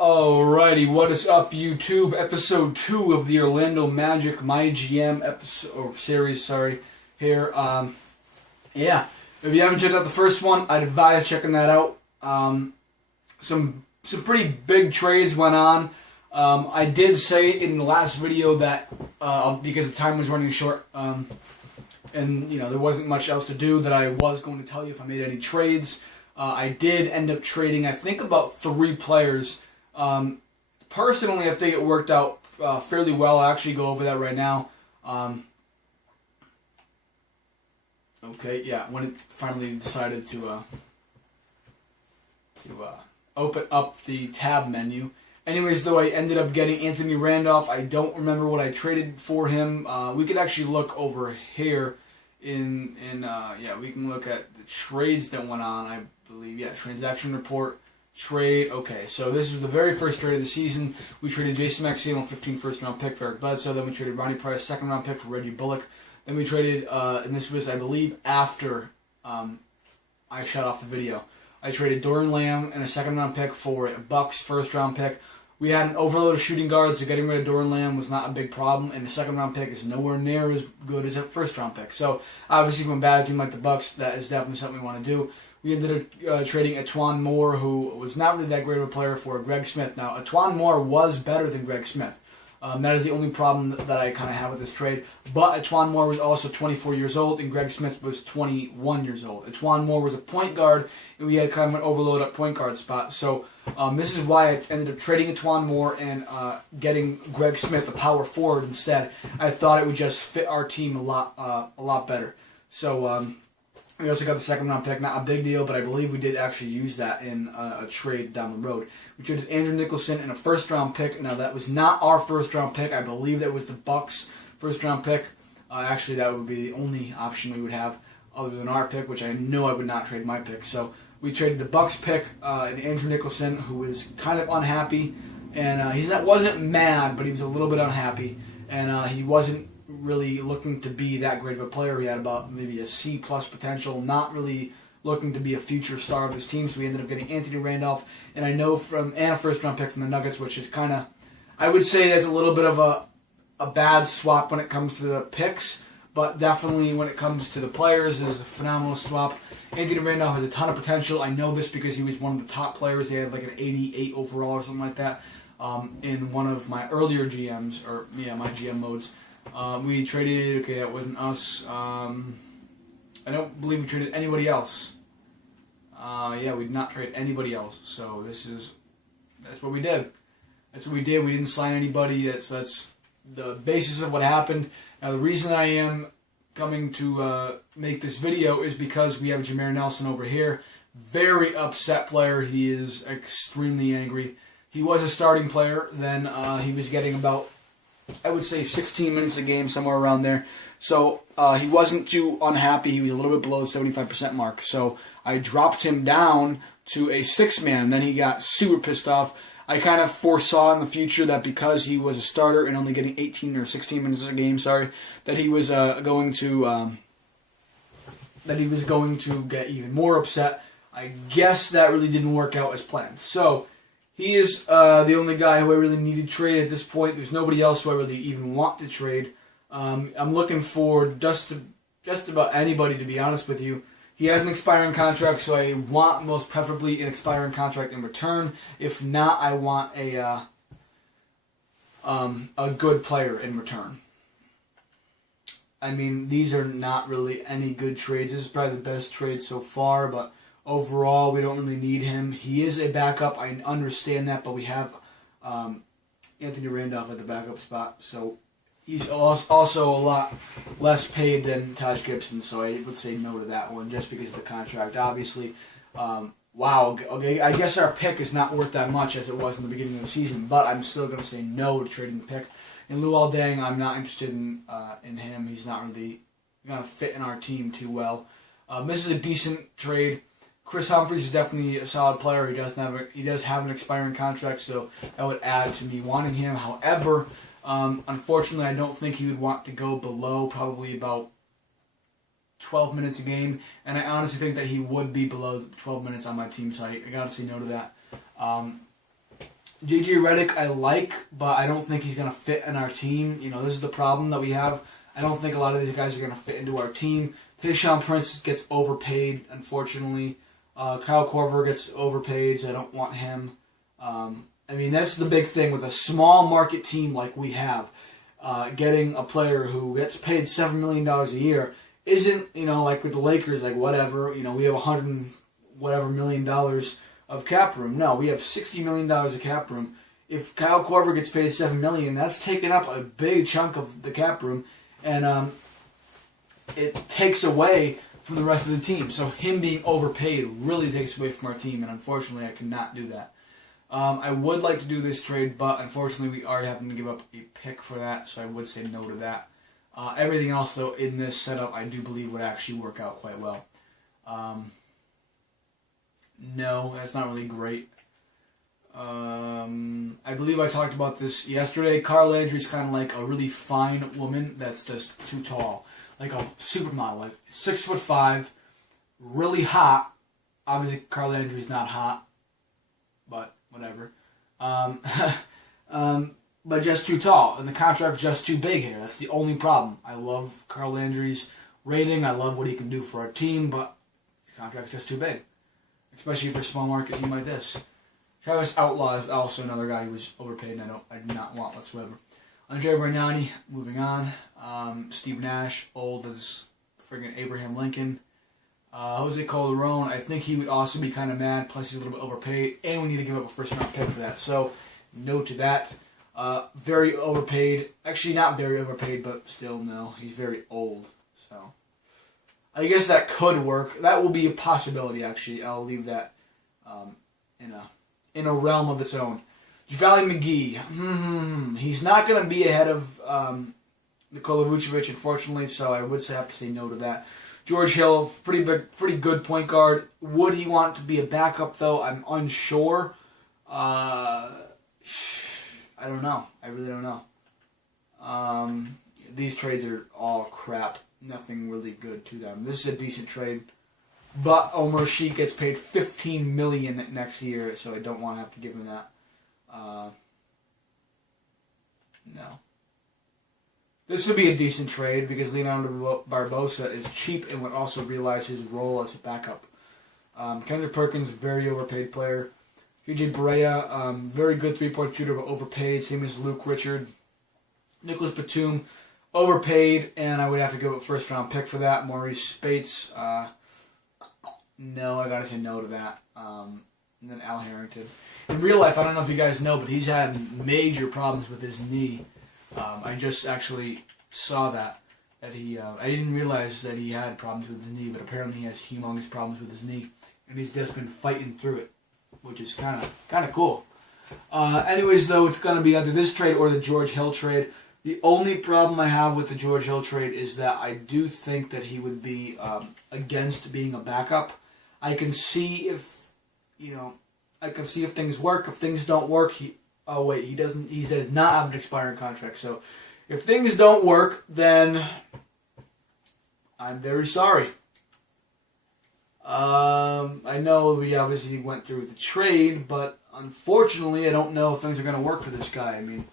Alrighty, what is up, YouTube? Episode 2 of the Orlando Magic My GM episode or series. Here. Yeah. If you haven't checked out the first one, I'd advise checking that out. Some pretty big trades went on. I did say in the last video that because the time was running short, and there wasn't much else to do, that I was going to tell you if I made any trades. I did end up trading, I think, about 3 players. Personally, I think it worked out fairly well. I'll actually go over that right now. Okay, yeah, when it finally decided to open up the tab menu. Anyways, though, I ended up getting Anthony Randolph. I don't remember what I traded for him. We could actually look over here yeah, we can look at the trades that went on, I believe. Yeah, transaction report. Trade. Okay, so this is the very first trade of the season. We traded Jason Maxiell, 15 first-round pick for Eric Bledsoe. Then we traded Ronnie Price, second-round pick for Reggie Bullock. Then we traded, and this was, I believe, after I shut off the video. I traded Doran Lamb and a second-round pick for a Bucks first-round pick. We had an overload of shooting guards, so getting rid of Doran Lamb was not a big problem, and the second-round pick is nowhere near as good as a first-round pick. So, obviously, from a bad team like the Bucks, that is definitely something we want to do. We ended up trading E'Twaun Moore, who was not really that great of a player, for Greg Smith. Now, E'Twaun Moore was better than Greg Smith. That is the only problem that I kind of have with this trade. But E'Twaun Moore was also 24 years old, and Greg Smith was 21 years old. E'Twaun Moore was a point guard, and we had kind of an overload at point guard spot. So this is why I ended up trading E'Twaun Moore and getting Greg Smith, a power forward, instead. I thought it would just fit our team a lot better. So we also got the second-round pick. Not a big deal, but I believe we did actually use that in a trade down the road. We traded Andrew Nicholson and a first-round pick. Now, that was not our first-round pick. I believe that was the Bucks' first-round pick. Actually, that would be the only option we would have other than our pick, which I know I would not trade my pick. So we traded the Bucks pick and Andrew Nicholson, who was kind of unhappy. And he wasn't mad, but he was a little bit unhappy. And he wasn't really looking to be that great of a player. He had about maybe a C+ potential, not really looking to be a future star of his team, so we ended up getting Anthony Randolph, and a first-round pick from the Nuggets, which is kind of, I would say that's a little bit of a bad swap when it comes to the picks, but definitely when it comes to the players, it is a phenomenal swap. Anthony Randolph has a ton of potential. I know this because he was one of the top players. He had like an 88 overall or something like that in one of my earlier GMs, or yeah, my GM modes. We traded, okay, that wasn't us. I don't believe we traded anybody else. Yeah, we did not trade anybody else. So that's what we did. That's what we did. We didn't sign anybody. That's the basis of what happened. Now, the reason I am coming to make this video is because we have Jameer Nelson over here. Very upset player. He is extremely angry. He was a starting player. Then he was getting about, I would say, 16 minutes a game, somewhere around there. So he wasn't too unhappy. He was a little bit below the 75% mark. So I dropped him down to a 6-man. Then he got super pissed off. I kind of foresaw in the future that because he was a starter and only getting 18 or 16 minutes a game, that he was going to get even more upset. I guess that really didn't work out as planned. So he is the only guy who I really need to trade at this point. There's nobody else who I really even want to trade. I'm looking for just about anybody, to be honest with you. He has an expiring contract, so I want most preferably an expiring contract in return. If not, I want a good player in return. I mean, these are not really any good trades. This is probably the best trade so far, but overall, we don't really need him. He is a backup. I understand that, but we have Anthony Randolph at the backup spot, so he's also a lot less paid than Taj Gibson, so I would say no to that one just because of the contract. Obviously, wow, okay, I guess our pick is not worth that much as it was in the beginning of the season, but I'm still going to say no to trading the pick. And Luol Deng, I'm not interested in him. He's not really going to fit in our team too well. This is a decent trade. Chris Humphries is definitely a solid player. He does have an expiring contract, so that would add to me wanting him. However, unfortunately, I don't think he would want to go below probably about 12 minutes a game, and I honestly think that he would be below 12 minutes on my team, so I gotta say no to that. JJ Redick I like, but I don't think he's going to fit in our team. You know, this is the problem that we have. I don't think a lot of these guys are going to fit into our team. Tayshaun Prince gets overpaid, unfortunately. Kyle Korver gets overpaid, so I don't want him. I mean, that's the big thing with a small market team like we have. Getting a player who gets paid $7 million a year isn't, you know, like with the Lakers, like whatever, you know, we have $100 million of cap room. No, we have $60 million of cap room. If Kyle Korver gets paid $7 million, that's taking up a big chunk of the cap room, and it takes away from the rest of the team. So him being overpaid really takes away from our team, and unfortunately I cannot do that. I would like to do this trade, but unfortunately we are having to give up a pick for that, so I would say no to that. Everything else, though, in this setup, I do believe would actually work out quite well. No, that's not really great. I believe I talked about this yesterday. Carl Landry's kind of like a really fine woman that's just too tall. Like a supermodel, like 6'5", really hot. Obviously, Carl Landry's not hot, but whatever. But just too tall, and the contract's just too big here. That's the only problem. I love Carl Landry's rating. I love what he can do for our team, but the contract's just too big, especially for a small market team like this. Travis Outlaw is also another guy who was overpaid, and I do not want whatsoever. Andre Bargnani, moving on. Steve Nash, old as friggin' Abraham Lincoln. Jose Calderon, I think he would also be kind of mad, plus he's a little bit overpaid, and we need to give up a first-round pick for that. So, no to that. Very overpaid. Actually, not very overpaid, but still, no. He's very old. So, I guess that could work. That will be a possibility, actually. I'll leave that in a realm of its own. JaVale McGee. He's not going to be ahead of Nikola Vucevic, unfortunately, so I would have to say no to that. George Hill, pretty good point guard. Would he want to be a backup, though? I'm unsure. I don't know. I really don't know. These trades are all crap. Nothing really good to them. This is a decent trade. But Omer Sheik gets paid $15 million next year, so I don't want to have to give him that. No. This would be a decent trade because Leonardo Barbosa is cheap and would also realize his role as a backup. Kendrick Perkins, very overpaid player. PJ Barea, very good three-point shooter, but overpaid, same as Luke Richard. Nicholas Batum, overpaid, and I would have to give up a first-round pick for that. Maurice Spates, no, I gotta say no to that. And then Al Harrington. In real life, I don't know if you guys know, but he's had major problems with his knee. I just actually saw that he. I didn't realize that he had problems with his knee, but apparently he has humongous problems with his knee, and he's just been fighting through it, which is kind of cool. Anyways, though, it's gonna be either this trade or the George Hill trade. The only problem I have with the George Hill trade is that I do think that he would be against being a backup. I can see if things work. If things don't work, he doesn't. He does not have an expiring contract. So, if things don't work, then I'm very sorry. I know we obviously went through the trade, but unfortunately, I don't know if things are going to work for this guy. I mean,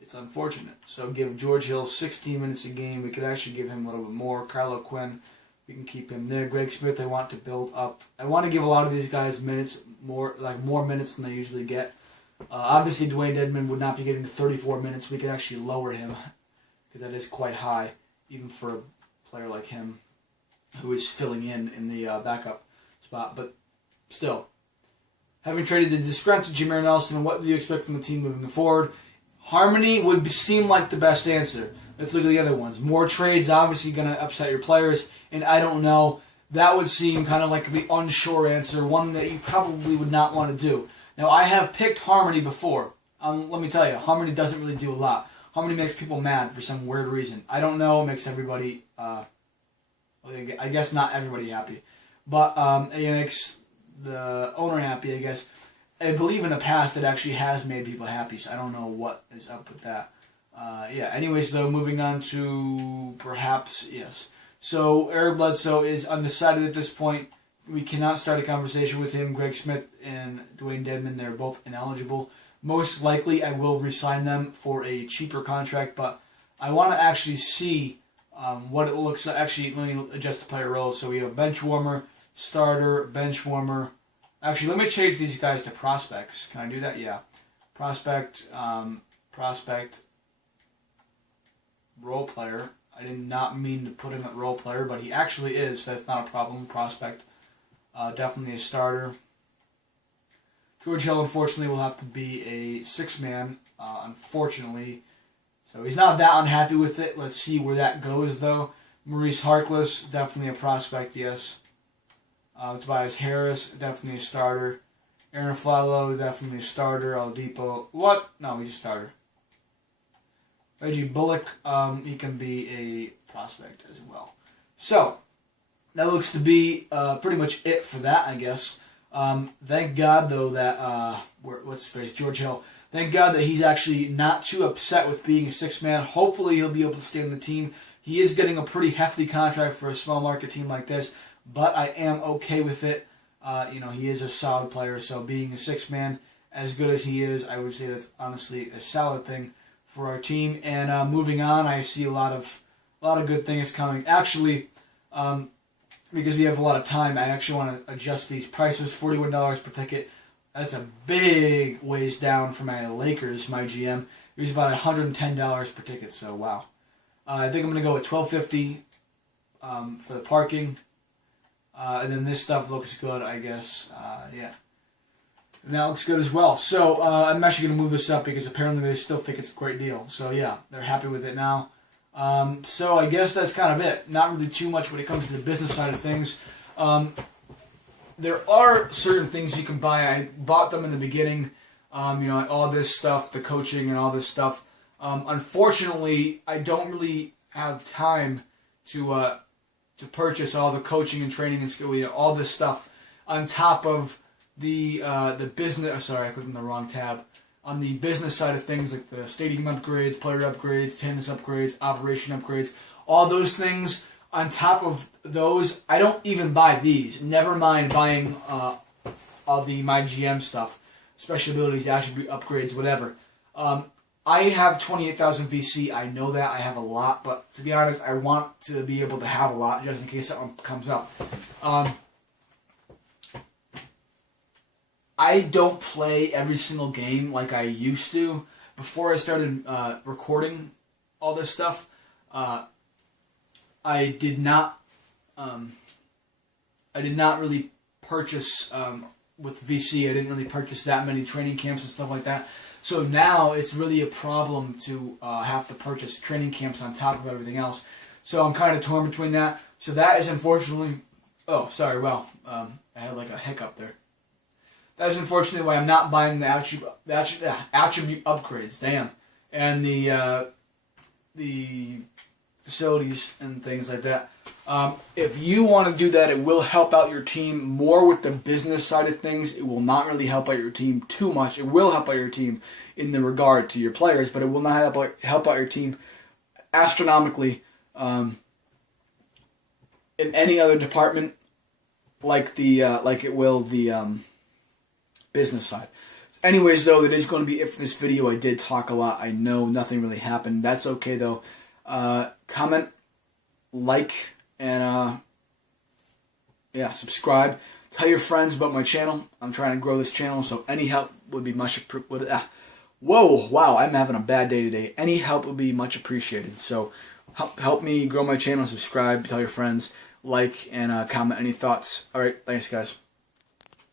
it's unfortunate. So, give George Hill 16 minutes a game. We could actually give him a little bit more. Carlo Quinn, we can keep him there. Greg Smith, I want to build up. I want to give a lot of these guys minutes, more minutes than they usually get. Obviously, Dwayne Dedmon would not be getting the 34 minutes. We could actually lower him because that is quite high, even for a player like him who is filling in the backup spot. But still, having traded the disgruntled Jameer Nelson, what do you expect from the team moving forward? Harmony would seem like the best answer. Let's look at the other ones. More trades, obviously going to upset your players, and I don't know. That would seem kind of like the unsure answer, one that you probably would not want to do. Now, I have picked Harmony before. Let me tell you, Harmony doesn't really do a lot. Harmony makes people mad for some weird reason. I don't know. It makes everybody, I guess not everybody happy. But it makes the owner happy, I guess. I believe in the past it actually has made people happy, so I don't know what is up with that. Anyways, though, moving on to perhaps, yes. So, Eric Bledsoe is undecided at this point. We cannot start a conversation with him. Greg Smith and Dwayne Dedman, they're both ineligible. Most likely, I will re-sign them for a cheaper contract, but I want to actually see what it looks like. Actually, let me adjust the player roles. So we have bench warmer, starter, bench warmer. Actually, let me change these guys to prospects. Can I do that? Yeah. Prospect, prospect, role player. I did not mean to put him at role player, but he actually is. So that's not a problem. Prospect. Definitely a starter. George Hill, unfortunately, will have to be a 6-man, unfortunately. So he's not that unhappy with it. Let's see where that goes, though. Maurice Harkless, definitely a prospect, yes. Tobias Harris, definitely a starter. Aaron Flalo, definitely a starter. Oladipo, what? No, he's a starter. Reggie Bullock, he can be a prospect as well. So, that looks to be pretty much it for that, I guess. Thank God, though, that, what's his face, George Hill. Thank God that he's actually not too upset with being a 6-man. Hopefully he'll be able to stay on the team. He is getting a pretty hefty contract for a small market team like this, but I am okay with it. He is a solid player, so being a 6-man, as good as he is, I would say that's honestly a solid thing for our team. And moving on, I see a lot of good things coming. Actually, because we have a lot of time, I actually want to adjust these prices. $41 per ticket. That's a big ways down for my Lakers, my GM. It was about $110 per ticket, so wow. I think I'm going to go with $12.50 for the parking. And then this stuff looks good, I guess. Yeah. And that looks good as well. So I'm actually going to move this up because apparently they still think it's a great deal. So yeah, they're happy with it now. So I guess that's kind of it. Not really too much when it comes to the business side of things. There are certain things you can buy. I bought them in the beginning. All this stuff, the coaching and all this stuff. Unfortunately, I don't really have time to purchase all the coaching and training and skill, all this stuff on top of the business. Sorry, I clicked on the wrong tab. On the business side of things, like the stadium upgrades, player upgrades, tennis upgrades, operation upgrades, all those things. On top of those, I don't even buy these. Never mind buying all the My GM stuff, special abilities, attribute upgrades, whatever. I have 28,000 VC. I know that I have a lot, but to be honest, I want to be able to have a lot just in case something comes up. I don't play every single game like I used to. Before I started recording all this stuff, I did not really purchase with VC. I didn't really purchase that many training camps and stuff like that. So now it's really a problem to have to purchase training camps on top of everything else. So I'm kind of torn between that. So that is unfortunately... Oh, sorry, well, I had like a hiccup there. That is unfortunately why I'm not buying the attribute upgrades, damn. And the facilities and things like that. If you want to do that, it will help out your team more with the business side of things. It will not really help out your team too much. It will help out your team in the regard to your players, but it will not help out your team astronomically in any other department like it will the business side. Anyways, though, that is going to be it for this video. I did talk a lot. I know nothing really happened. That's okay, though. Comment, like, and subscribe. Tell your friends about my channel. I'm trying to grow this channel, so any help would be much appreciated. Whoa, wow, I'm having a bad day today. Any help would be much appreciated. So help me grow my channel, subscribe, tell your friends, like, and comment any thoughts. All right, thanks, guys.